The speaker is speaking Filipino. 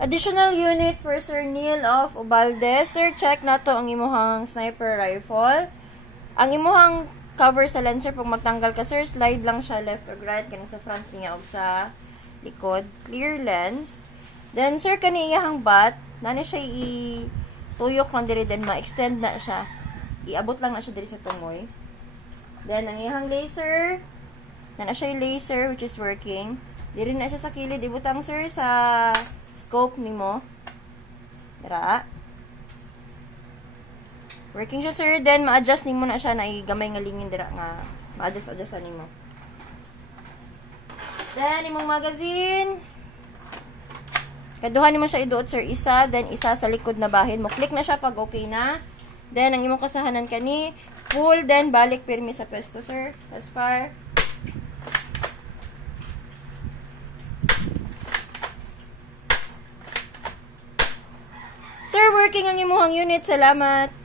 Additional unit for Sir Neil of Ubalde. Sir, check na to ang imuhang sniper rifle. Ang imuhang cover sa lens, sir, pag magtanggal ka, sir, slide lang siya left or right, kanang sa front niya o sa likod. Clear lens. Then, sir, kaniyahang bat, nani siya tuyok lang diri, then ma-extend na siya. Iabot lang na siya diri sa tungoy. Then, ang iyahang laser, na siya yung laser, which is working. Diri na siya sa kilid. Ibutang, sir, sa scope nimo. Dara. Working siya, sir. Then, ma-adjust nimo na siya na igamay nga lingin dira nga ma-adjust-adjustan nimo. Then, imong magazine. Kaduhan nimo siya iduot, sir. Isa, then isa sa likod na bahin mo. Click na siya pag okay na. Then, ang imong kasahanan kani, pull, then balik pirmi sa pwesto, sir. As far. Sir, working ang imuhang unit. Salamat.